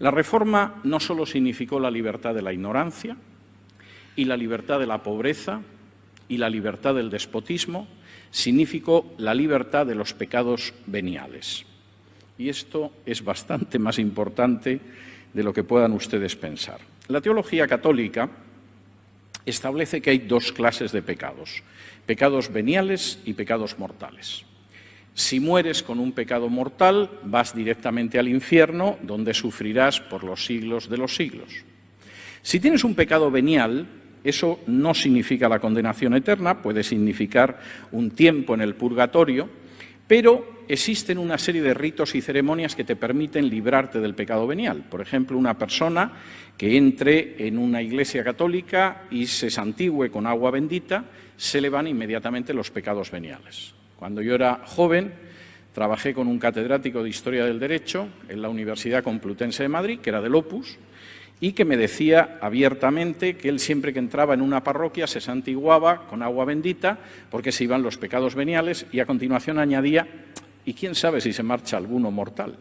La reforma no solo significó la libertad de la ignorancia y la libertad de la pobreza y la libertad del despotismo, significó la libertad de los pecados veniales. Y esto es bastante más importante de lo que puedan ustedes pensar. La teología católica establece que hay dos clases de pecados: pecados veniales y pecados mortales. Si mueres con un pecado mortal, vas directamente al infierno, donde sufrirás por los siglos de los siglos. Si tienes un pecado venial, eso no significa la condenación eterna, puede significar un tiempo en el purgatorio, pero existen una serie de ritos y ceremonias que te permiten librarte del pecado venial. Por ejemplo, una persona que entre en una iglesia católica y se santigüe con agua bendita, se le van inmediatamente los pecados veniales. Cuando yo era joven, trabajé con un catedrático de Historia del Derecho en la Universidad Complutense de Madrid, que era del Opus, y que me decía abiertamente que él siempre que entraba en una parroquia se santiguaba con agua bendita porque se iban los pecados veniales, y a continuación añadía: y quién sabe si se marcha alguno mortal.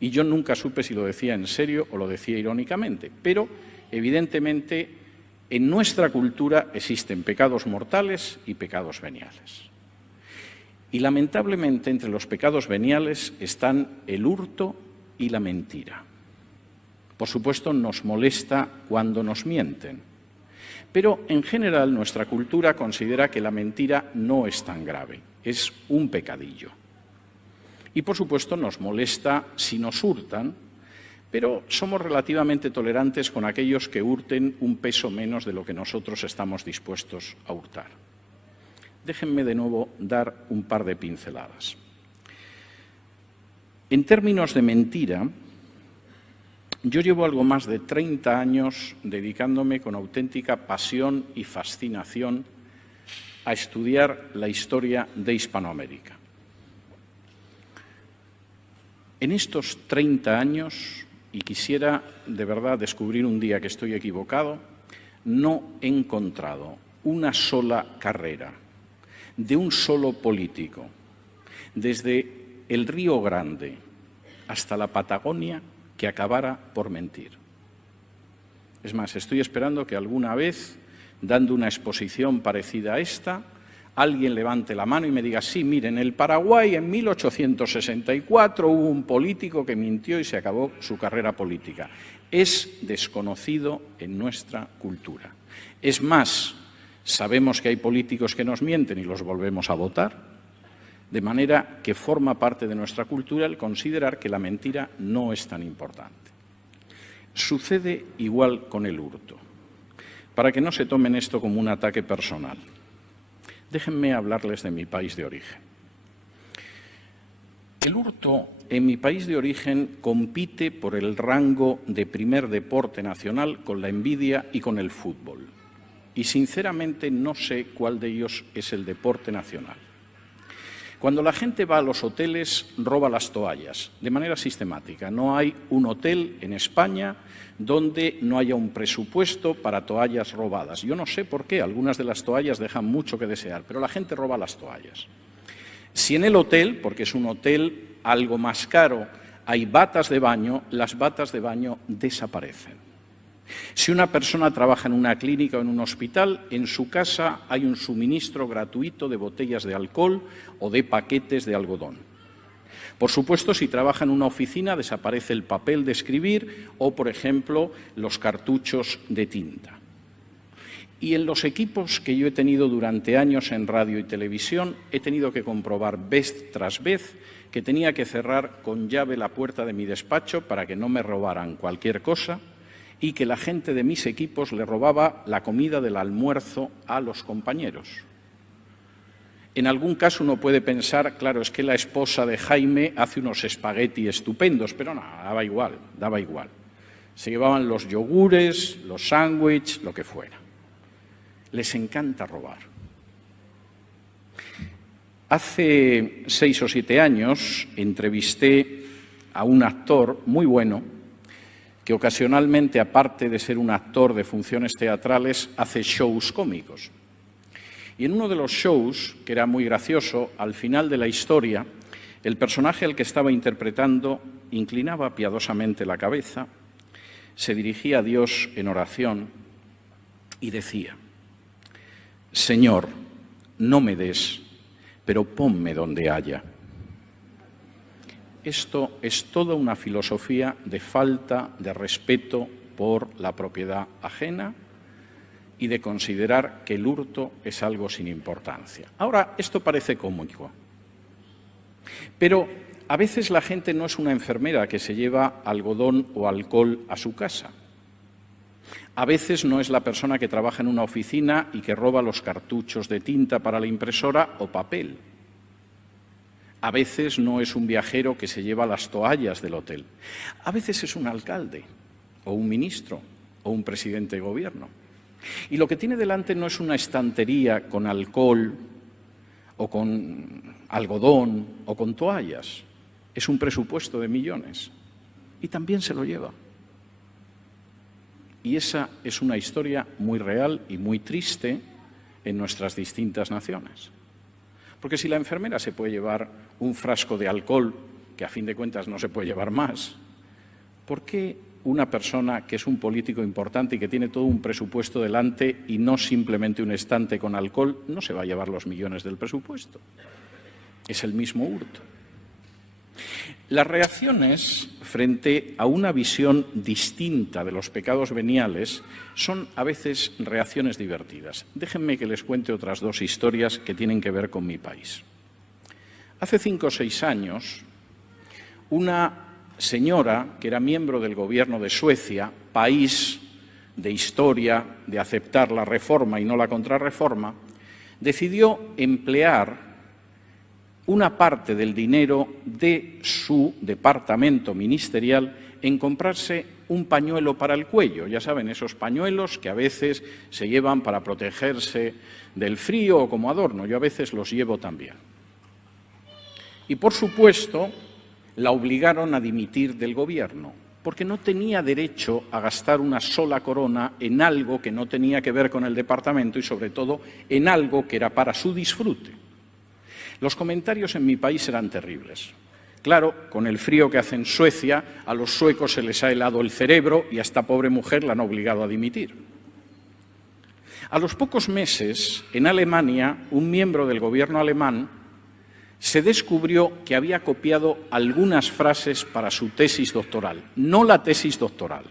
Y yo nunca supe si lo decía en serio o lo decía irónicamente, pero evidentemente en nuestra cultura existen pecados mortales y pecados veniales. Y lamentablemente entre los pecados veniales están el hurto y la mentira. Por supuesto, nos molesta cuando nos mienten, pero en general nuestra cultura considera que la mentira no es tan grave, es un pecadillo. Y por supuesto nos molesta si nos hurtan, pero somos relativamente tolerantes con aquellos que hurten un peso menos de lo que nosotros estamos dispuestos a hurtar. Déjenme de nuevo dar un par de pinceladas. En términos de mentira, yo llevo algo más de 30 años dedicándome con auténtica pasión y fascinación a estudiar la historia de Hispanoamérica. En estos 30 años, y quisiera de verdad descubrir un día que estoy equivocado, no he encontrado una sola carrera de un solo político, desde el Río Grande hasta la Patagonia, que acabara por mentir. Es más, estoy esperando que alguna vez, dando una exposición parecida a esta, alguien levante la mano y me diga: sí, miren, en el Paraguay en 1864 hubo un político que mintió y se acabó su carrera política. Es desconocido en nuestra cultura. Es más, sabemos que hay políticos que nos mienten y los volvemos a votar, de manera que forma parte de nuestra cultura el considerar que la mentira no es tan importante. Sucede igual con el hurto. Para que no se tomen esto como un ataque personal, déjenme hablarles de mi país de origen. El hurto en mi país de origen compite por el rango de primer deporte nacional con la envidia y con el fútbol. Y sinceramente no sé cuál de ellos es el deporte nacional. Cuando la gente va a los hoteles, roba las toallas de manera sistemática. No hay un hotel en España donde no haya un presupuesto para toallas robadas. Yo no sé por qué, algunas de las toallas dejan mucho que desear, pero la gente roba las toallas. Si en el hotel, porque es un hotel algo más caro, hay batas de baño, las batas de baño desaparecen. Si una persona trabaja en una clínica o en un hospital, en su casa hay un suministro gratuito de botellas de alcohol o de paquetes de algodón. Por supuesto, si trabaja en una oficina, desaparece el papel de escribir o, por ejemplo, los cartuchos de tinta. Y en los equipos que yo he tenido durante años en radio y televisión, he tenido que comprobar vez tras vez que tenía que cerrar con llave la puerta de mi despacho para que no me robaran cualquier cosa, y que la gente de mis equipos le robaba la comida del almuerzo a los compañeros. En algún caso uno puede pensar, claro, es que la esposa de Jaime hace unos espagueti estupendos, pero no, daba igual. Se llevaban los yogures, los sándwiches, lo que fuera. Les encanta robar. Hace 6 o 7 años entrevisté a un actor muy bueno que ocasionalmente, aparte de ser un actor de funciones teatrales, hace shows cómicos. Y en uno de los shows, que era muy gracioso, al final de la historia, el personaje al que estaba interpretando inclinaba piadosamente la cabeza se dirigía a Dios en oración y decía: Señor, no me des, pero ponme donde haya. Esto es toda una filosofía de falta de respeto por la propiedad ajena y de considerar que el hurto es algo sin importancia. Ahora, esto parece cómico, pero a veces la gente no es una enfermera que se lleva algodón o alcohol a su casa. A veces no es la persona que trabaja en una oficina y que roba los cartuchos de tinta para la impresora o papel. A veces no es un viajero que se lleva las toallas del hotel. A veces es un alcalde, o un ministro, o un presidente de gobierno. Y lo que tiene delante no es una estantería con alcohol, o con algodón, o con toallas. Es un presupuesto de millones. Y también se lo lleva. Y esa es una historia muy real y muy triste en nuestras distintas naciones. Porque si la enfermera se puede llevar un frasco de alcohol, que a fin de cuentas no se puede llevar más, ¿por qué una persona que es un político importante y que tiene todo un presupuesto delante y no simplemente un estante con alcohol, no se va a llevar los millones del presupuesto? Es el mismo hurto. Las reacciones frente a una visión distinta de los pecados veniales son a veces reacciones divertidas. Déjenme que les cuente otras dos historias que tienen que ver con mi país. Hace 5 o 6 años, una señora que era miembro del gobierno de Suecia, país de historia, de aceptar la reforma y no la contrarreforma, decidió emplear una parte del dinero de su departamento ministerial en comprarse un pañuelo para el cuello. Ya saben, esos pañuelos que a veces se llevan para protegerse del frío o como adorno. Yo a veces los llevo también. Y, por supuesto, la obligaron a dimitir del gobierno, porque no tenía derecho a gastar una sola corona en algo que no tenía que ver con el departamento y, sobre todo, en algo que era para su disfrute. Los comentarios en mi país eran terribles. Claro, con el frío que hace en Suecia, a los suecos se les ha helado el cerebro y a esta pobre mujer la han obligado a dimitir. A los pocos meses, en Alemania, un miembro del gobierno alemán se descubrió que había copiado algunas frases para su tesis doctoral, no la tesis doctoral,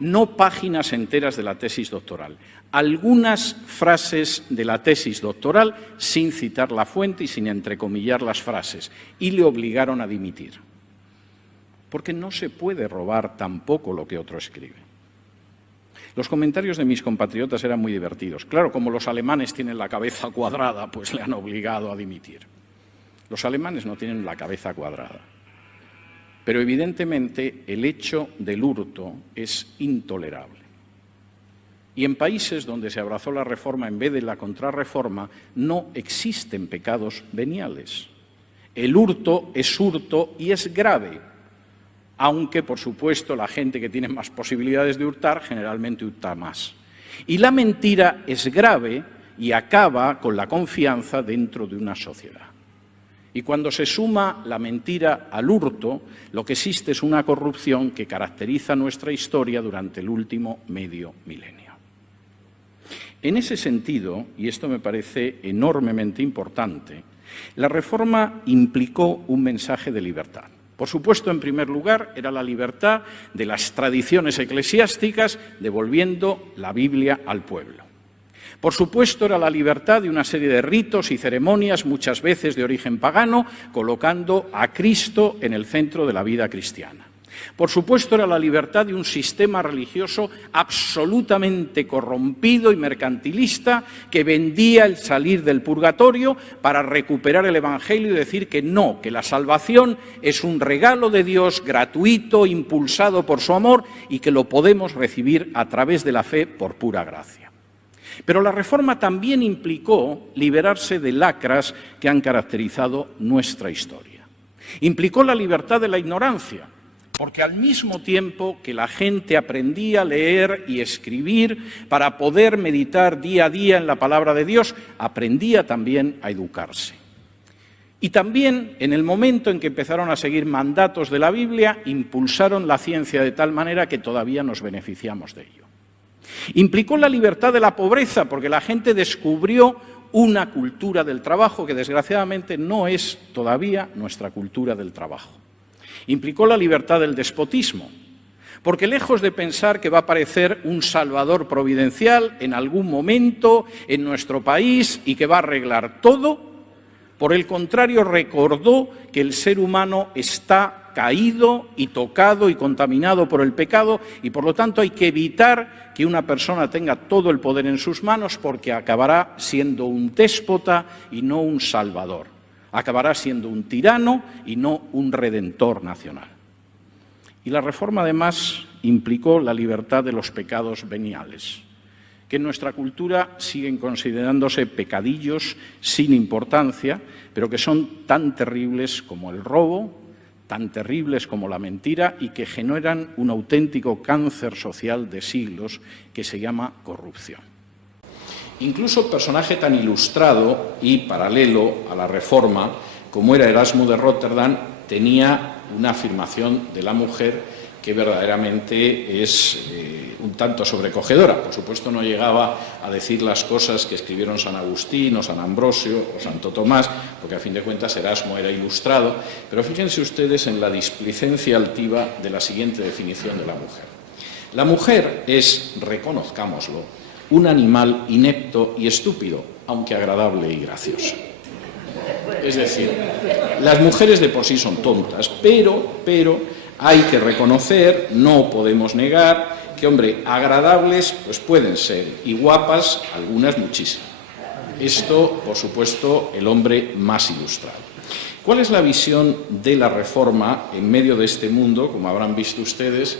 no páginas enteras de la tesis doctoral, algunas frases de la tesis doctoral sin citar la fuente y sin entrecomillar las frases, y le obligaron a dimitir. Porque no se puede robar tampoco lo que otro escribe. Los comentarios de mis compatriotas eran muy divertidos. Claro, como los alemanes tienen la cabeza cuadrada, pues le han obligado a dimitir. Los alemanes no tienen la cabeza cuadrada. Pero evidentemente el hecho del hurto es intolerable. Y en países donde se abrazó la reforma en vez de la contrarreforma, no existen pecados veniales. El hurto es hurto y es grave, aunque, por supuesto, la gente que tiene más posibilidades de hurtar generalmente hurta más. Y la mentira es grave y acaba con la confianza dentro de una sociedad. Y cuando se suma la mentira al hurto, lo que existe es una corrupción que caracteriza nuestra historia durante el último medio milenio. En ese sentido, y esto me parece enormemente importante, la reforma implicó un mensaje de libertad. Por supuesto, en primer lugar, era la libertad de las tradiciones eclesiásticas devolviendo la Biblia al pueblo. Por supuesto, era la libertad de una serie de ritos y ceremonias, muchas veces de origen pagano, colocando a Cristo en el centro de la vida cristiana. Por supuesto, era la libertad de un sistema religioso absolutamente corrompido y mercantilista que vendía el salir del purgatorio para recuperar el Evangelio y decir que no, que la salvación es un regalo de Dios gratuito, impulsado por su amor y que lo podemos recibir a través de la fe por pura gracia. Pero la reforma también implicó liberarse de lacras que han caracterizado nuestra historia. Implicó la libertad de la ignorancia, porque al mismo tiempo que la gente aprendía a leer y escribir para poder meditar día a día en la palabra de Dios, aprendía también a educarse. Y también, en el momento en que empezaron a seguir mandatos de la Biblia, impulsaron la ciencia de tal manera que todavía nos beneficiamos de ello. Implicó la libertad de la pobreza, porque la gente descubrió una cultura del trabajo que desgraciadamente no es todavía nuestra cultura del trabajo. Implicó la libertad del despotismo, porque lejos de pensar que va a aparecer un salvador providencial en algún momento en nuestro país y que va a arreglar todo, por el contrario, recordó que el ser humano está caído y tocado y contaminado por el pecado y, por lo tanto, hay que evitar que una persona tenga todo el poder en sus manos porque acabará siendo un déspota y no un salvador. Acabará siendo un tirano y no un redentor nacional. Y la reforma, además, implicó la libertad de los pecados veniales, que en nuestra cultura siguen considerándose pecadillos sin importancia, pero que son tan terribles como el robo, tan terribles como la mentira y que generan un auténtico cáncer social de siglos que se llama corrupción. Incluso personaje tan ilustrado y paralelo a la Reforma como era Erasmo de Róterdam tenía una afirmación de la mujer que verdaderamente es un tanto sobrecogedora. Por supuesto, no llegaba a decir las cosas que escribieron San Agustín o San Ambrosio o Santo Tomás, porque a fin de cuentas Erasmo era ilustrado, pero fíjense ustedes en la displicencia altiva de la siguiente definición de la mujer. La mujer es, reconozcámoslo, un animal inepto y estúpido, aunque agradable y gracioso. Es decir, las mujeres de por sí son tontas, pero hay que reconocer, no podemos negar, que, hombre, agradables pues pueden ser y guapas algunas muchísimas. Esto, por supuesto, el hombre más ilustrado. ¿Cuál es la visión de la Reforma en medio de este mundo, como habrán visto ustedes,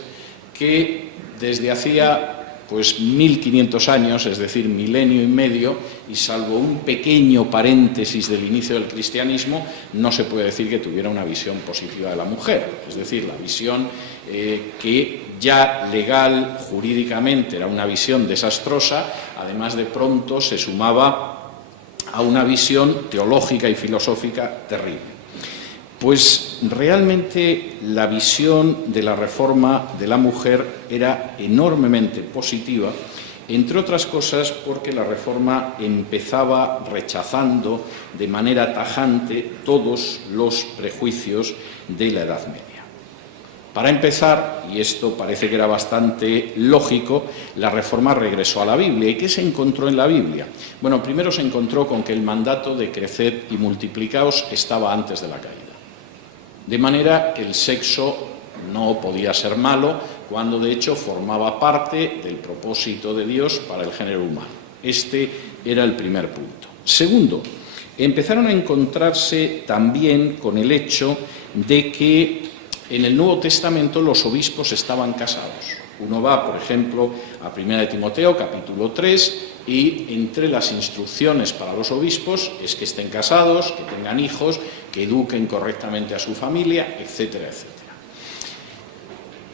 que desde hacía 1500 años, es decir, milenio y medio, y salvo un pequeño paréntesis del inicio del cristianismo, no se puede decir que tuviera una visión positiva de la mujer? Es decir, la visión que ya legal, jurídicamente, era una visión desastrosa, además de pronto se sumaba a una visión teológica y filosófica terrible. Pues realmente la visión de la Reforma de la mujer era enormemente positiva, entre otras cosas porque la Reforma empezaba rechazando de manera tajante todos los prejuicios de la Edad Media. Para empezar, y esto parece que era bastante lógico, la Reforma regresó a la Biblia. ¿Y qué se encontró en la Biblia? Bueno, primero se encontró con que el mandato de creced y multiplicaos estaba antes de la caída. De manera que el sexo no podía ser malo, cuando de hecho formaba parte del propósito de Dios para el género humano. Este era el primer punto. Segundo, empezaron a encontrarse también con el hecho de que en el Nuevo Testamento los obispos estaban casados. Uno va, por ejemplo, a 1 de Timoteo, capítulo 3, y entre las instrucciones para los obispos es que estén casados, que tengan hijos, que eduquen correctamente a su familia, etcétera, etcétera.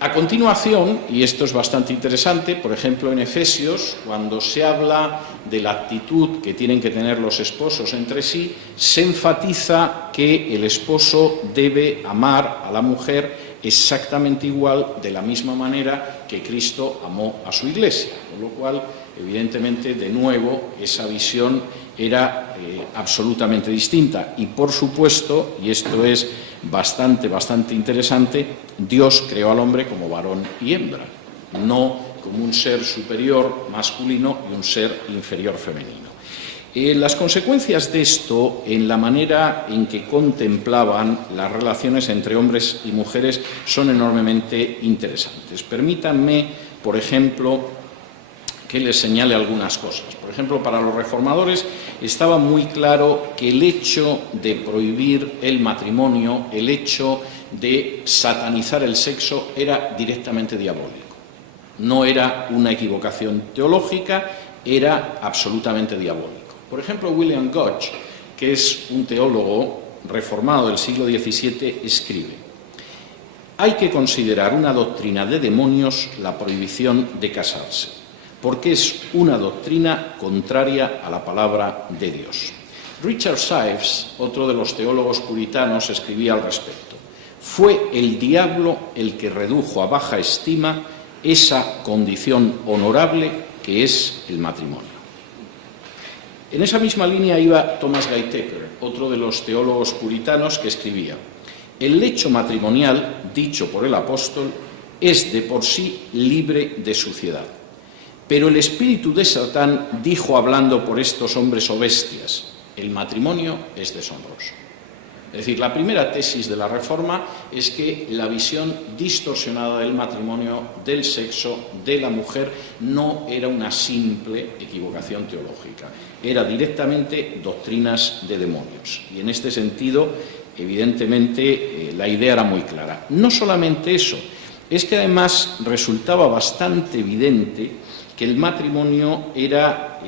A continuación, y esto es bastante interesante, por ejemplo en Efesios, cuando se habla de la actitud que tienen que tener los esposos entre sí, se enfatiza que el esposo debe amar a la mujer exactamente igual, de la misma manera que Cristo amó a su Iglesia, con lo cual, evidentemente, de nuevo, esa visión era absolutamente distinta. Y, por supuesto, y esto es bastante interesante, Dios creó al hombre como varón y hembra, no como un ser superior masculino y un ser inferior femenino. Las consecuencias de esto en la manera en que contemplaban las relaciones entre hombres y mujeres son enormemente interesantes. Permítanme, por ejemplo, que les señale algunas cosas. Por ejemplo, para los reformadores estaba muy claro que el hecho de prohibir el matrimonio, el hecho de satanizar el sexo, era directamente diabólico. No era una equivocación teológica, era absolutamente diabólico. Por ejemplo, William Gotch, que es un teólogo reformado del siglo XVII, escribe: hay que considerar una doctrina de demonios la prohibición de casarse, porque es una doctrina contraria a la palabra de Dios. Richard Sives, otro de los teólogos puritanos, escribía al respecto: «Fue el diablo el que redujo a baja estima esa condición honorable que es el matrimonio». En esa misma línea iba Thomas Gaitheker, otro de los teólogos puritanos, que escribía: «El lecho matrimonial, dicho por el apóstol, es de por sí libre de suciedad. Pero el espíritu de Satán dijo hablando por estos hombres o bestias: el matrimonio es deshonroso». Es decir, la primera tesis de la Reforma es que la visión distorsionada del matrimonio, del sexo, de la mujer, no era una simple equivocación teológica, era directamente doctrinas de demonios. Y en este sentido, evidentemente, la idea era muy clara. No solamente eso, es que además resultaba bastante evidente que el matrimonio era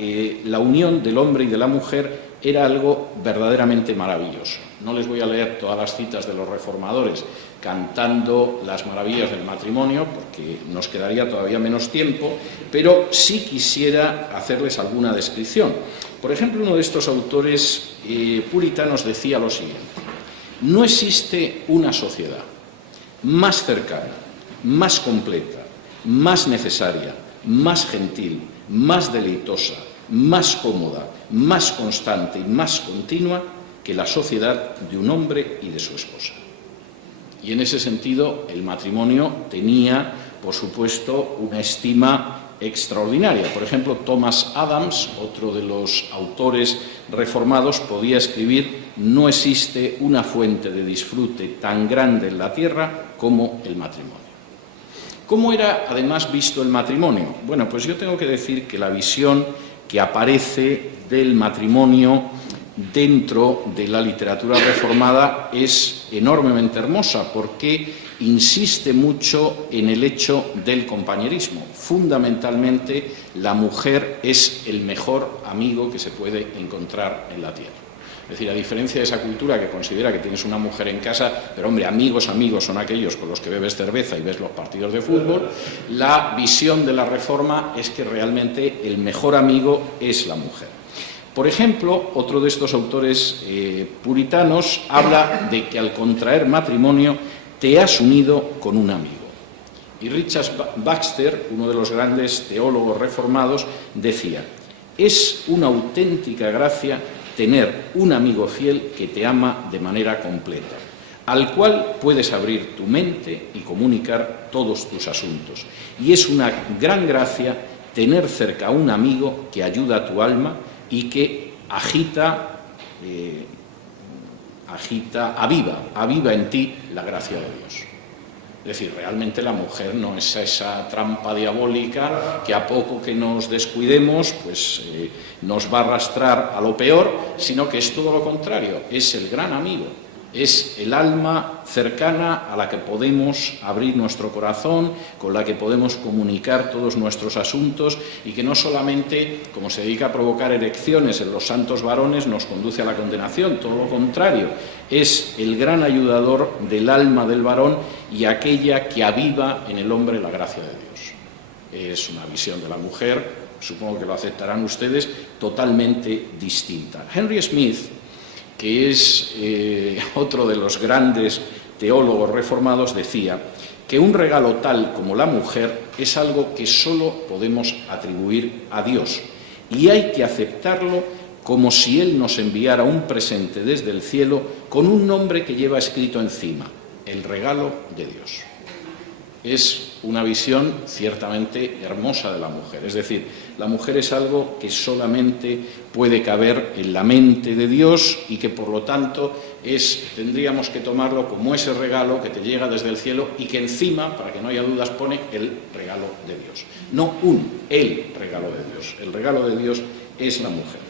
la unión del hombre y de la mujer, era algo verdaderamente maravilloso. No les voy a leer todas las citas de los reformadores cantando las maravillas del matrimonio, porque nos quedaría todavía menos tiempo, pero sí quisiera hacerles alguna descripción. Por ejemplo, uno de estos autores puritanos decía lo siguiente: «No existe una sociedad más cercana, más completa, más necesaria, más gentil, más deleitosa, más cómoda, más constante y más continua que la sociedad de un hombre y de su esposa». Y en ese sentido el matrimonio tenía, por supuesto, una estima extraordinaria. Por ejemplo, Thomas Adams, otro de los autores reformados, podía escribir: «No existe una fuente de disfrute tan grande en la tierra como el matrimonio». ¿Cómo era además visto el matrimonio? Bueno, pues yo tengo que decir que la visión que aparece del matrimonio dentro de la literatura reformada es enormemente hermosa, porque insiste mucho en el hecho del compañerismo. Fundamentalmente, la mujer es el mejor amigo que se puede encontrar en la tierra. Es decir, a diferencia de esa cultura que considera que tienes una mujer en casa, pero hombre, amigos son aquellos con los que bebes cerveza y ves los partidos de fútbol, la visión de la Reforma es que realmente el mejor amigo es la mujer. Por ejemplo, otro de estos autores puritanos habla de que al contraer matrimonio te has unido con un amigo. Y Richard Baxter, uno de los grandes teólogos reformados, decía: «Es una auténtica gracia tener un amigo fiel que te ama de manera completa, al cual puedes abrir tu mente y comunicar todos tus asuntos. Y es una gran gracia tener cerca a un amigo que ayuda a tu alma y que aviva en ti la gracia de Dios». Es decir, realmente la mujer no es esa trampa diabólica que a poco que nos descuidemos pues nos va a arrastrar a lo peor, sino que es todo lo contrario, es el gran amigo, es el alma cercana a la que podemos abrir nuestro corazón, con la que podemos comunicar todos nuestros asuntos, y que no solamente, como se dedica a provocar erecciones en los santos varones, nos conduce a la condenación, todo lo contrario, es el gran ayudador del alma del varón y aquella que aviva en el hombre la gracia de Dios. Es una visión de la mujer, supongo que lo aceptarán ustedes, totalmente distinta. Henry Smith, que es otro de los grandes teólogos reformados, decía que un regalo tal como la mujer es algo que solo podemos atribuir a Dios y hay que aceptarlo como si Él nos enviara un presente desde el cielo con un nombre que lleva escrito encima: el regalo de Dios. Es una visión ciertamente hermosa de la mujer. Es decir, la mujer es algo que solamente puede caber en la mente de Dios y que, por lo tanto, tendríamos que tomarlo como ese regalo que te llega desde el cielo y que encima, para que no haya dudas, pone el regalo de Dios. No el regalo de Dios. El regalo de Dios es la mujer.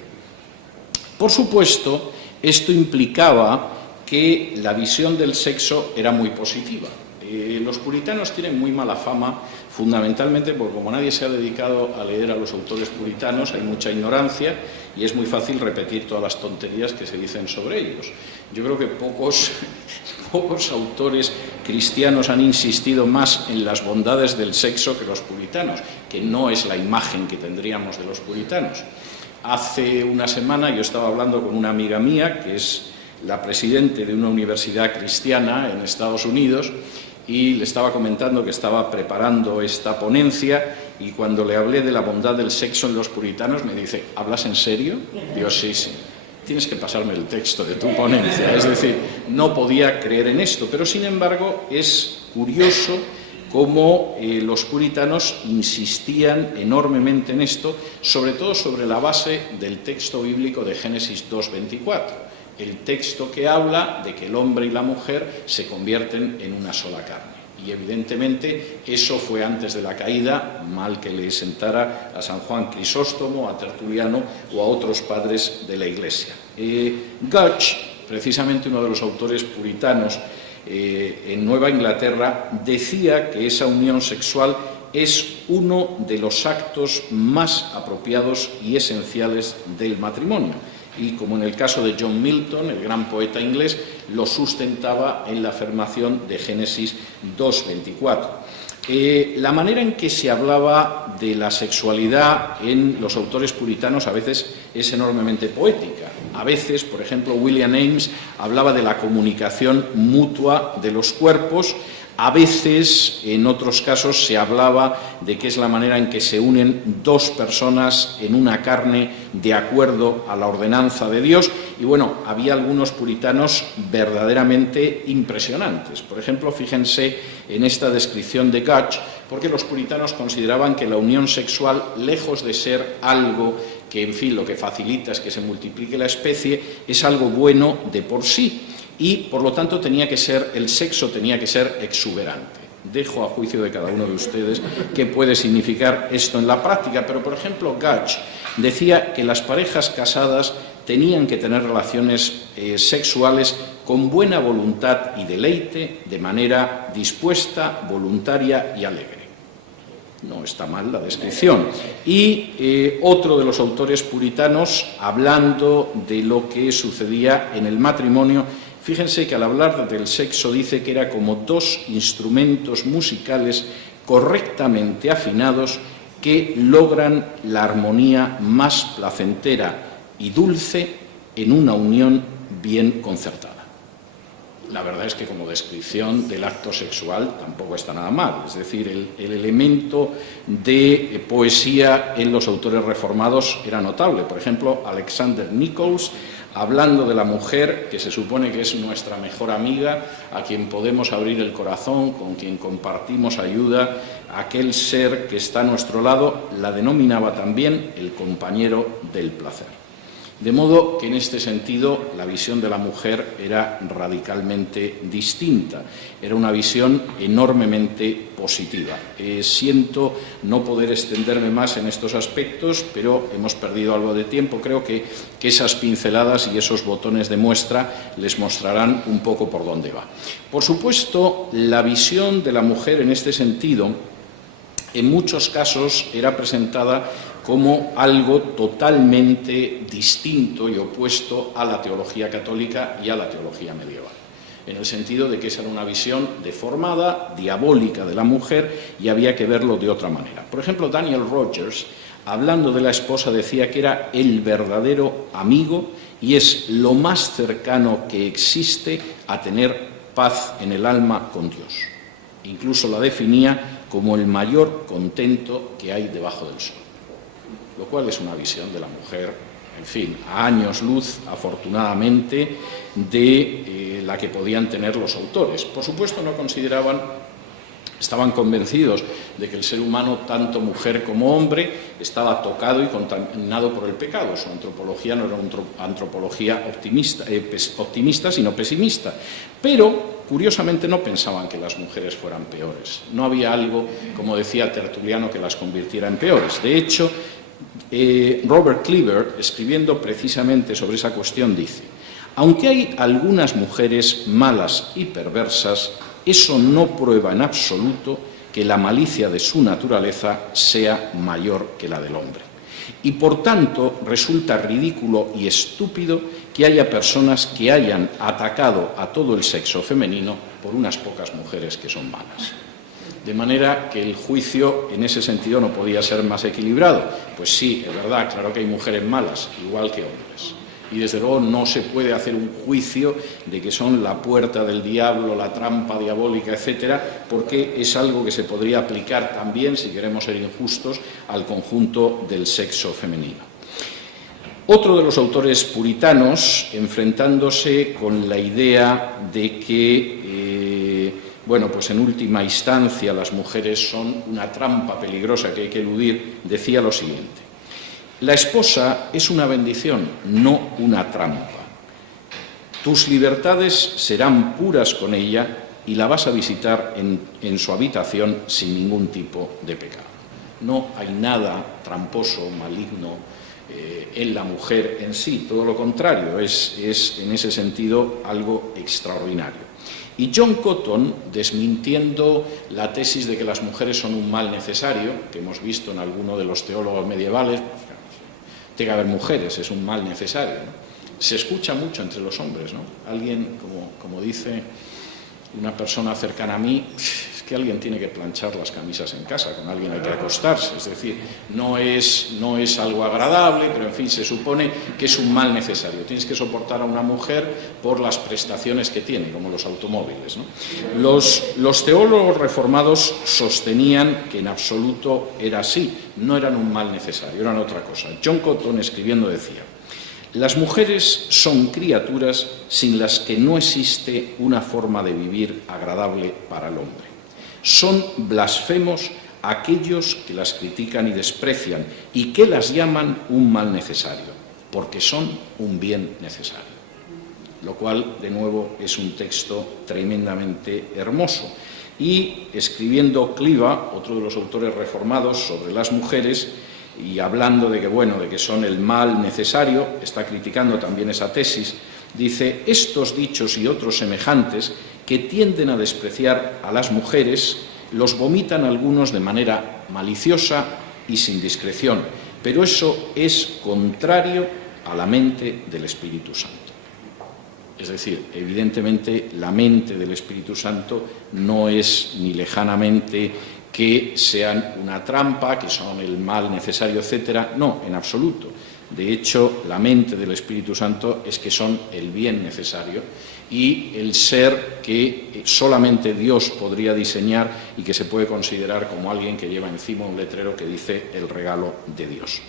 Por supuesto, esto implicaba que la visión del sexo era muy positiva. Los puritanos tienen muy mala fama, fundamentalmente porque como nadie se ha dedicado a leer a los autores puritanos, hay mucha ignorancia y es muy fácil repetir todas las tonterías que se dicen sobre ellos. Yo creo que pocos autores cristianos han insistido más en las bondades del sexo que los puritanos, que no es la imagen que tendríamos de los puritanos. Hace una semana yo estaba hablando con una amiga mía, que es la presidente de una universidad cristiana en Estados Unidos, y le estaba comentando que estaba preparando esta ponencia, y cuando le hablé de la bondad del sexo en los puritanos me dice: ¿hablas en serio? Digo, sí, sí. Tienes que pasarme el texto de tu ponencia. Es decir, no podía creer en esto, pero sin embargo es curioso cómo los puritanos insistían enormemente en esto, sobre todo sobre la base del texto bíblico de Génesis 2:24, el texto que habla de que el hombre y la mujer se convierten en una sola carne. Y evidentemente eso fue antes de la caída, mal que le sentara a San Juan Crisóstomo, a Tertuliano o a otros padres de la Iglesia. Gutch, precisamente uno de los autores puritanos en Nueva Inglaterra, decía que esa unión sexual es uno de los actos más apropiados y esenciales del matrimonio. Y como en el caso de John Milton, el gran poeta inglés, lo sustentaba en la afirmación de Génesis 2:24. La manera en que se hablaba de la sexualidad en los autores puritanos a veces es enormemente poética. A veces, por ejemplo, William Ames hablaba de la comunicación mutua de los cuerpos. A veces, en otros casos, se hablaba de que es la manera en que se unen dos personas en una carne de acuerdo a la ordenanza de Dios. Y bueno, había algunos puritanos verdaderamente impresionantes. Por ejemplo, fíjense en esta descripción de Gutch, porque los puritanos consideraban que la unión sexual, lejos de ser algo que, en fin, lo que facilita es que se multiplique la especie, es algo bueno de por sí. Y, por lo tanto, el sexo tenía que ser exuberante. Dejo a juicio de cada uno de ustedes qué puede significar esto en la práctica, pero, por ejemplo, Gutch decía que las parejas casadas tenían que tener relaciones sexuales con buena voluntad y deleite, de manera dispuesta, voluntaria y alegre. No está mal la descripción. Y otro de los autores puritanos, hablando de lo que sucedía en el matrimonio, fíjense que al hablar del sexo dice que era como dos instrumentos musicales correctamente afinados que logran la armonía más placentera y dulce en una unión bien concertada. La verdad es que como descripción del acto sexual tampoco está nada mal. Es decir, el elemento de poesía en los autores reformados era notable. Por ejemplo, Alexander Nichols, hablando de la mujer, que se supone que es nuestra mejor amiga, a quien podemos abrir el corazón, con quien compartimos ayuda, aquel ser que está a nuestro lado, la denominaba también el compañero del placer. De modo que en este sentido la visión de la mujer era radicalmente distinta, era una visión enormemente positiva. Siento no poder extenderme más en estos aspectos, pero hemos perdido algo de tiempo. Creo que esas pinceladas y esos botones de muestra les mostrarán un poco por dónde va. Por supuesto, la visión de la mujer en este sentido, en muchos casos, era presentada como algo totalmente distinto y opuesto a la teología católica y a la teología medieval, en el sentido de que esa era una visión deformada, diabólica de la mujer, y había que verlo de otra manera. Por ejemplo, Daniel Rogers, hablando de la esposa, decía que era el verdadero amigo y es lo más cercano que existe a tener paz en el alma con Dios. Incluso la definía como el mayor contento que hay debajo del sol. Lo cual es una visión de la mujer, en fin, a años luz, afortunadamente, de la que podían tener los autores. Por supuesto, estaban convencidos de que el ser humano, tanto mujer como hombre, estaba tocado y contaminado por el pecado. Su antropología no era una antropología optimista, sino pesimista. Pero, curiosamente, no pensaban que las mujeres fueran peores. No había algo, como decía Tertuliano, que las convirtiera en peores. De hecho, Robert Cleaver, escribiendo precisamente sobre esa cuestión, dice: aunque hay algunas mujeres malas y perversas, eso no prueba en absoluto que la malicia de su naturaleza sea mayor que la del hombre. Y por tanto resulta ridículo y estúpido que haya personas que hayan atacado a todo el sexo femenino por unas pocas mujeres que son malas. De manera que el juicio en ese sentido no podía ser más equilibrado. Pues sí, es verdad, claro que hay mujeres malas, igual que hombres. Y desde luego no se puede hacer un juicio de que son la puerta del diablo, la trampa diabólica, etcétera, porque es algo que se podría aplicar también, si queremos ser injustos, al conjunto del sexo femenino. Otro de los autores puritanos, enfrentándose con la idea de que, pues en última instancia las mujeres son una trampa peligrosa que hay que eludir, decía lo siguiente: la esposa es una bendición, no una trampa. Tus libertades serán puras con ella y la vas a visitar en su habitación sin ningún tipo de pecado. No hay nada tramposo, maligno en la mujer en sí, todo lo contrario, es en ese sentido algo extraordinario. Y John Cotton, desmintiendo la tesis de que las mujeres son un mal necesario, que hemos visto en alguno de los teólogos medievales, tiene que haber mujeres, es un mal necesario, ¿no? Se escucha mucho entre los hombres, ¿no? Alguien, como dice una persona cercana a mí, es que alguien tiene que planchar las camisas en casa, con alguien hay que acostarse, es decir, no es algo agradable, pero en fin, se supone que es un mal necesario. Tienes que soportar a una mujer por las prestaciones que tiene, como los automóviles, ¿no? Los teólogos reformados sostenían que en absoluto era así, no eran un mal necesario, eran otra cosa. John Cotton, escribiendo, decía: las mujeres son criaturas sin las que no existe una forma de vivir agradable para el hombre. Son blasfemos aquellos que las critican y desprecian y que las llaman un mal necesario, porque son un bien necesario. Lo cual, de nuevo, es un texto tremendamente hermoso. Y escribiendo Cliva, otro de los autores reformados, sobre las mujeres, y hablando de que son el mal necesario, está criticando también esa tesis, dice: estos dichos y otros semejantes que tienden a despreciar a las mujeres los vomitan algunos de manera maliciosa y sin discreción, pero eso es contrario a la mente del Espíritu Santo. Es decir, evidentemente la mente del Espíritu Santo no es ni lejanamente que sean una trampa, que son el mal necesario, etcétera. No, en absoluto. De hecho, la mente del Espíritu Santo es que son el bien necesario y el ser que solamente Dios podría diseñar y que se puede considerar como alguien que lleva encima un letrero que dice el regalo de Dios.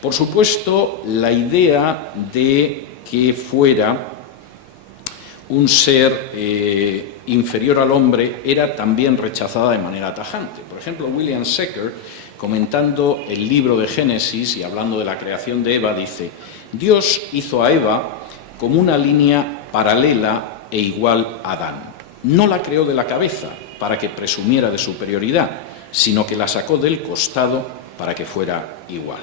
Por supuesto, la idea de que fuera un ser inferior al hombre era también rechazada de manera tajante. Por ejemplo, William Secker, comentando el libro de Génesis y hablando de la creación de Eva, dice: Dios hizo a Eva como una línea paralela e igual a Adán. No la creó de la cabeza para que presumiera de superioridad, sino que la sacó del costado para que fuera igual.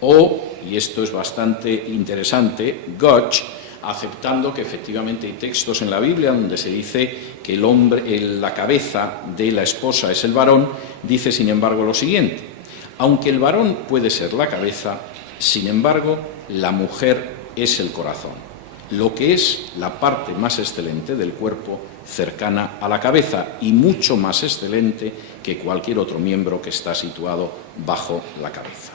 O, y esto es bastante interesante, Gotch, aceptando que efectivamente hay textos en la Biblia donde se dice que el hombre, la cabeza de la esposa es el varón, dice sin embargo lo siguiente: aunque el varón puede ser la cabeza, sin embargo la mujer es el corazón, lo que es la parte más excelente del cuerpo cercana a la cabeza y mucho más excelente que cualquier otro miembro que está situado bajo la cabeza.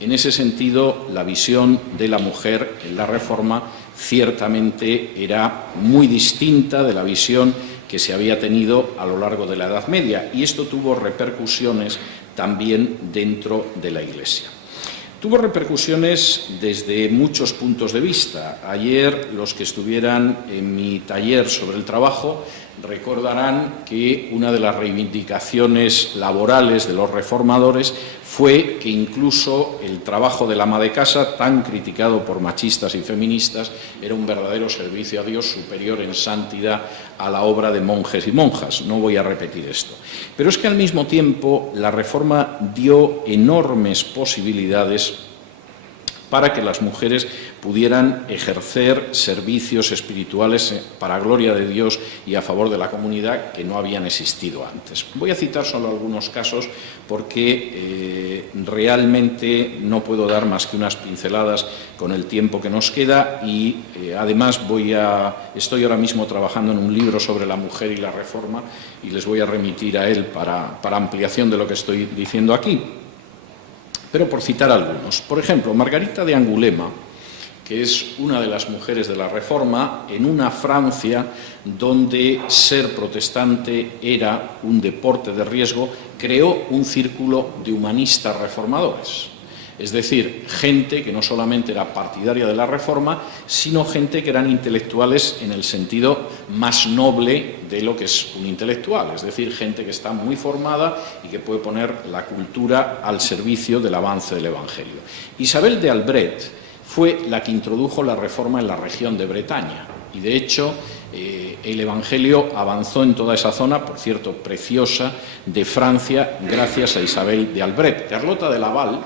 En ese sentido, la visión de la mujer en la Reforma ciertamente era muy distinta de la visión que se había tenido a lo largo de la Edad Media, y esto tuvo repercusiones también dentro de la Iglesia. Tuvo repercusiones desde muchos puntos de vista. Ayer, los que estuvieran en mi taller sobre el trabajo recordarán que una de las reivindicaciones laborales de los reformadores fue que incluso el trabajo del ama de casa, tan criticado por machistas y feministas, era un verdadero servicio a Dios superior en santidad a la obra de monjes y monjas. No voy a repetir esto. Pero es que al mismo tiempo la Reforma dio enormes posibilidades para que las mujeres pudieran ejercer servicios espirituales para gloria de Dios y a favor de la comunidad que no habían existido antes. Voy a citar solo algunos casos porque realmente no puedo dar más que unas pinceladas con el tiempo que nos queda y además estoy ahora mismo trabajando en un libro sobre la mujer y la reforma y les voy a remitir a él para ampliación de lo que estoy diciendo aquí. Pero por citar algunos, por ejemplo, Margarita de Angulema, que es una de las mujeres de la Reforma, en una Francia donde ser protestante era un deporte de riesgo, creó un círculo de humanistas reformadores. Es decir, gente que no solamente era partidaria de la Reforma, sino gente que eran intelectuales en el sentido más noble de lo que es un intelectual, es decir, gente que está muy formada y que puede poner la cultura al servicio del avance del Evangelio. Isabel de Albret fue la que introdujo la Reforma en la región de Bretaña y, de hecho, el Evangelio avanzó en toda esa zona, por cierto, preciosa, de Francia, gracias a Isabel de Albret. Carlota de Laval,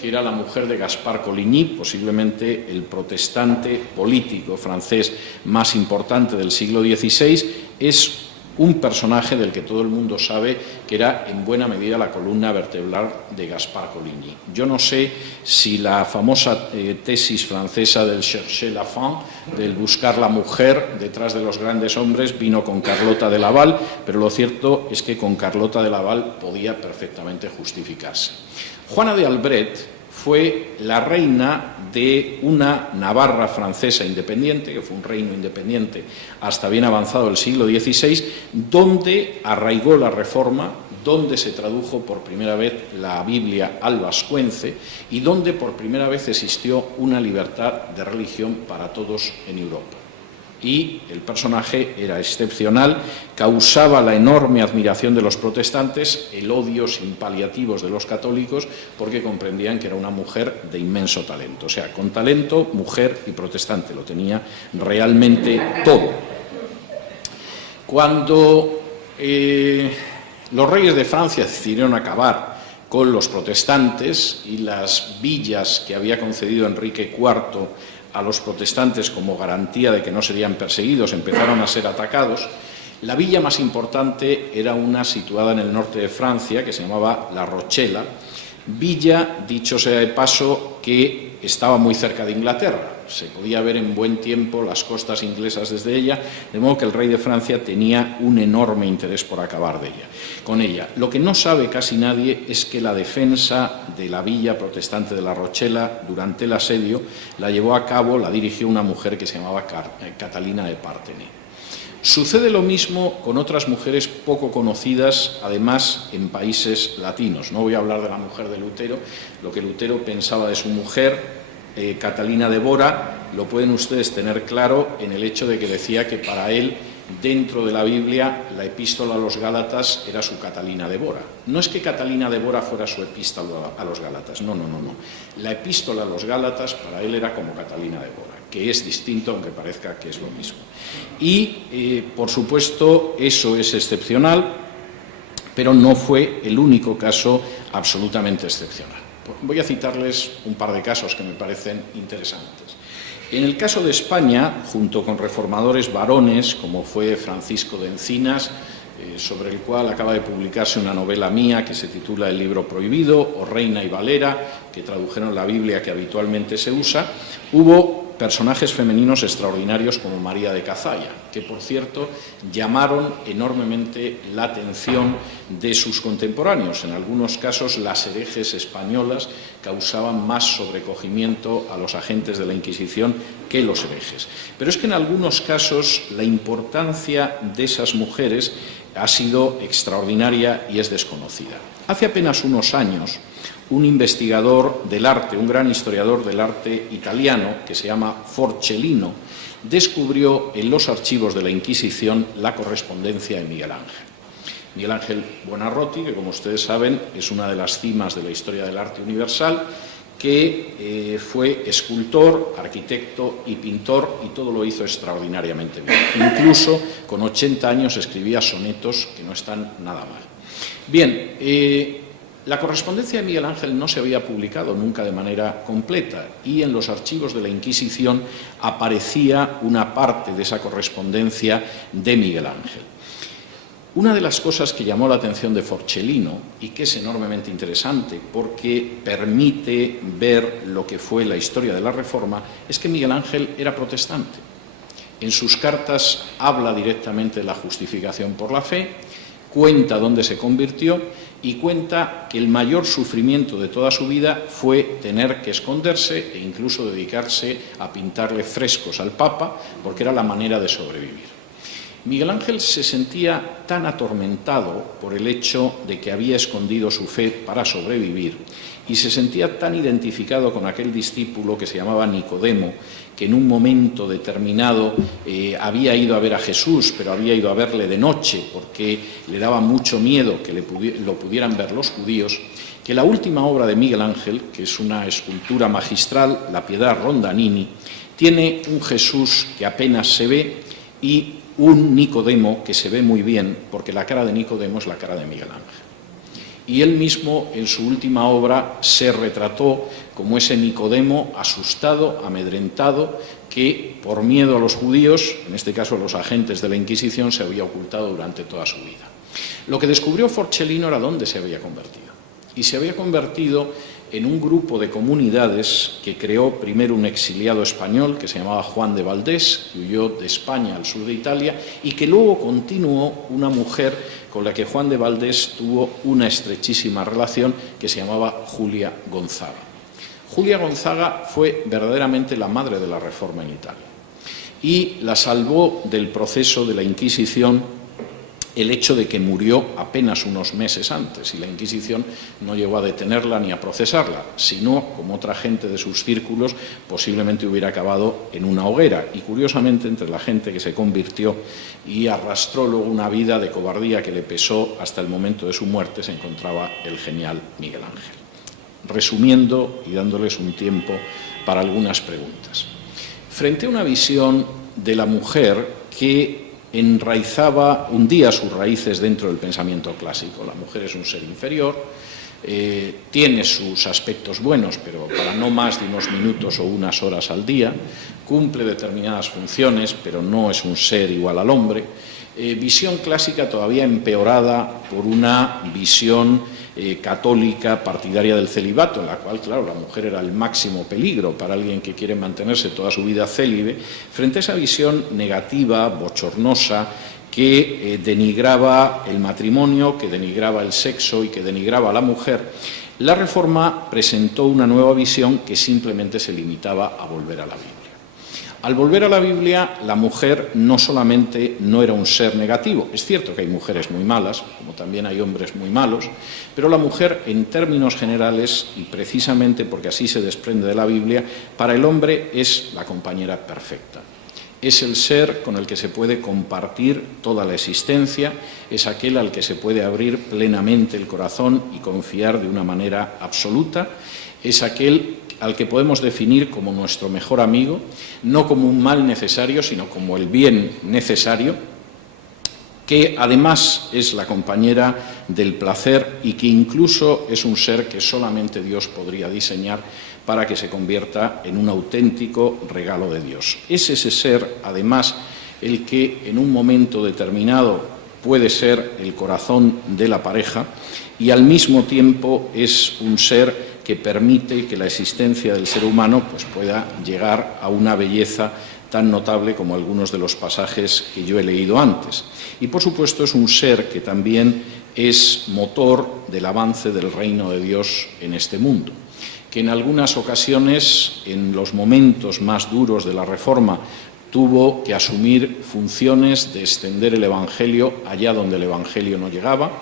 que era la mujer de Gaspar Coligny, posiblemente el protestante político francés más importante del siglo XVI, es un personaje del que todo el mundo sabe que era en buena medida la columna vertebral de Gaspar Coligny. Yo no sé si la famosa tesis francesa del chercher la femme, del buscar la mujer detrás de los grandes hombres, vino con Carlota de Laval, pero lo cierto es que con Carlota de Laval podía perfectamente justificarse. Juana de Albret fue la reina de una Navarra francesa independiente, que fue un reino independiente hasta bien avanzado el siglo XVI, donde arraigó la Reforma, donde se tradujo por primera vez la Biblia al vascuence y donde por primera vez existió una libertad de religión para todos en Europa. Y el personaje era excepcional, causaba la enorme admiración de los protestantes, el odio sin paliativos de los católicos, porque comprendían que era una mujer de inmenso talento. O sea, con talento, mujer y protestante, lo tenía realmente todo. Cuando los reyes de Francia decidieron acabar con los protestantes y las villas que había concedido Enrique IV a los protestantes como garantía de que no serían perseguidos, empezaron a ser atacados. La villa más importante era una situada en el norte de Francia, que se llamaba La Rochela, villa, dicho sea de paso, que estaba muy cerca de Inglaterra. Se podía ver en buen tiempo las costas inglesas desde ella, de modo que el rey de Francia tenía un enorme interés por acabar con ella. Lo que no sabe casi nadie es que la defensa de la villa protestante de La Rochela durante el asedio la llevó a cabo, la dirigió una mujer que se llamaba Catalina de Parthenay. Sucede lo mismo con otras mujeres poco conocidas, además en países latinos. No voy a hablar de la mujer de Lutero, lo que Lutero pensaba de su mujer, Catalina de Bora, lo pueden ustedes tener claro en el hecho de que decía que para él, dentro de la Biblia, la epístola a los Gálatas era su Catalina de Bora. No es que Catalina de Bora fuera su epístola a los Gálatas, no. La epístola a los Gálatas para él era como Catalina de Bora, que es distinto, aunque parezca que es lo mismo. Y, por supuesto, eso es excepcional, pero no fue el único caso absolutamente excepcional. Voy a citarles un par de casos que me parecen interesantes. En el caso de España, junto con reformadores varones, como fue Francisco de Encinas, sobre el cual acaba de publicarse una novela mía que se titula El libro prohibido, o Reina y Valera, que tradujeron la Biblia que habitualmente se usa, hubo personajes femeninos extraordinarios como María de Cazalla, que, por cierto, llamaron enormemente la atención de sus contemporáneos. En algunos casos, las herejes españolas causaban más sobrecogimiento a los agentes de la Inquisición que los herejes. Pero es que en algunos casos la importancia de esas mujeres ha sido extraordinaria y es desconocida. Hace apenas unos años, un investigador del arte, un gran historiador del arte italiano, que se llama Forcellino, descubrió en los archivos de la Inquisición la correspondencia de Miguel Ángel. Miguel Ángel Buonarroti, que como ustedes saben es una de las cimas de la historia del arte universal, que fue escultor, arquitecto y pintor, y todo lo hizo extraordinariamente bien. Incluso con 80 años escribía sonetos que no están nada mal. Bien, La correspondencia de Miguel Ángel no se había publicado nunca de manera completa y en los archivos de la Inquisición aparecía una parte de esa correspondencia de Miguel Ángel. Una de las cosas que llamó la atención de Forcellino y que es enormemente interesante porque permite ver lo que fue la historia de la Reforma es que Miguel Ángel era protestante. En sus cartas habla directamente de la justificación por la fe, cuenta dónde se convirtió y cuenta que el mayor sufrimiento de toda su vida fue tener que esconderse e incluso dedicarse a pintarle frescos al Papa porque era la manera de sobrevivir. Miguel Ángel se sentía tan atormentado por el hecho de que había escondido su fe para sobrevivir y se sentía tan identificado con aquel discípulo que se llamaba Nicodemo, que en un momento determinado había ido a ver a Jesús, pero había ido a verle de noche porque le daba mucho miedo que lo pudieran ver los judíos, que la última obra de Miguel Ángel, que es una escultura magistral, La Piedad Rondanini, tiene un Jesús que apenas se ve y un Nicodemo que se ve muy bien, porque la cara de Nicodemo es la cara de Miguel Ángel. Y él mismo, en su última obra, se retrató como ese Nicodemo asustado, amedrentado, que por miedo a los judíos, en este caso a los agentes de la Inquisición, se había ocultado durante toda su vida. Lo que descubrió Forcellino era dónde se había convertido. Y se había convertido en un grupo de comunidades que creó primero un exiliado español que se llamaba Juan de Valdés, que huyó de España al sur de Italia, y que luego continuó una mujer con la que Juan de Valdés tuvo una estrechísima relación que se llamaba Julia Gonzaga. Julia Gonzaga fue verdaderamente la madre de la Reforma en Italia y la salvó del proceso de la Inquisición el hecho de que murió apenas unos meses antes y la Inquisición no llegó a detenerla ni a procesarla, sino, como otra gente de sus círculos, posiblemente hubiera acabado en una hoguera. Y curiosamente, entre la gente que se convirtió y arrastró luego una vida de cobardía que le pesó hasta el momento de su muerte, se encontraba el genial Miguel Ángel. Resumiendo y dándoles un tiempo para algunas preguntas. Frente a una visión de la mujer que enraizaba, hundía sus raíces dentro del pensamiento clásico. La mujer es un ser inferior, tiene sus aspectos buenos, pero para no más de unos minutos o unas horas al día, cumple determinadas funciones, pero no es un ser igual al hombre. Visión clásica todavía empeorada por una visión católica partidaria del celibato, en la cual, claro, la mujer era el máximo peligro para alguien que quiere mantenerse toda su vida célibe, frente a esa visión negativa, bochornosa, que denigraba el matrimonio, que denigraba el sexo y que denigraba a la mujer. La Reforma presentó una nueva visión que simplemente se limitaba a volver a la Biblia. Al volver a la Biblia, la mujer no solamente no era un ser negativo, es cierto que hay mujeres muy malas, como también hay hombres muy malos, pero la mujer, en términos generales, y precisamente porque así se desprende de la Biblia, para el hombre es la compañera perfecta. Es el ser con el que se puede compartir toda la existencia, es aquel al que se puede abrir plenamente el corazón y confiar de una manera absoluta, es aquel al que podemos definir como nuestro mejor amigo, no como un mal necesario, sino como el bien necesario, que además es la compañera del placer y que incluso es un ser que solamente Dios podría diseñar para que se convierta en un auténtico regalo de Dios. Es ese ser, además, el que en un momento determinado puede ser el corazón de la pareja y al mismo tiempo es un ser que permite que la existencia del ser humano pues, pueda llegar a una belleza tan notable como algunos de los pasajes que yo he leído antes. Y, por supuesto, es un ser que también es motor del avance del reino de Dios en este mundo, que en algunas ocasiones, en los momentos más duros de la Reforma, tuvo que asumir funciones de extender el Evangelio allá donde el Evangelio no llegaba,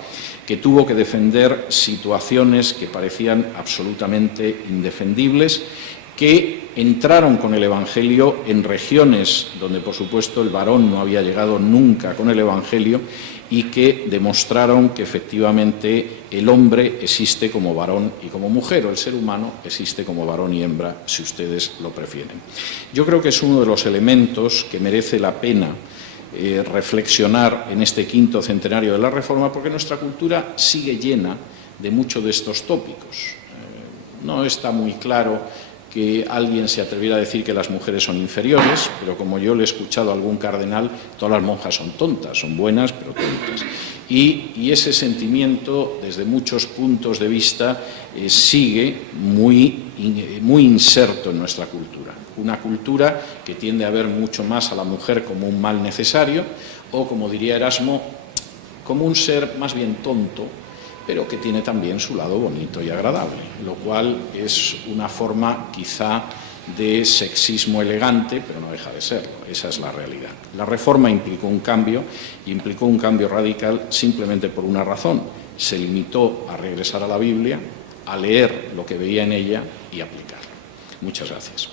que tuvo que defender situaciones que parecían absolutamente indefendibles, que entraron con el Evangelio en regiones donde, por supuesto, el varón no había llegado nunca con el Evangelio y que demostraron que efectivamente el hombre existe como varón y como mujer, o el ser humano existe como varón y hembra, si ustedes lo prefieren. Yo creo que es uno de los elementos que merece la pena reflexionar en este quinto centenario de la Reforma, porque nuestra cultura sigue llena de muchos de estos tópicos. No está muy claro que alguien se atreviera a decir que las mujeres son inferiores, pero como yo le he escuchado a algún cardenal, todas las monjas son tontas, son buenas, pero tontas. Y ese sentimiento, desde muchos puntos de vista, sigue muy inserto en nuestra cultura. Una cultura que tiende a ver mucho más a la mujer como un mal necesario, o, como diría Erasmo, como un ser más bien tonto, pero que tiene también su lado bonito y agradable, lo cual es una forma quizá de sexismo elegante, pero no deja de serlo, esa es la realidad. La reforma implicó un cambio, y implicó un cambio radical simplemente por una razón: se limitó a regresar a la Biblia, a leer lo que veía en ella y aplicarlo. Muchas gracias.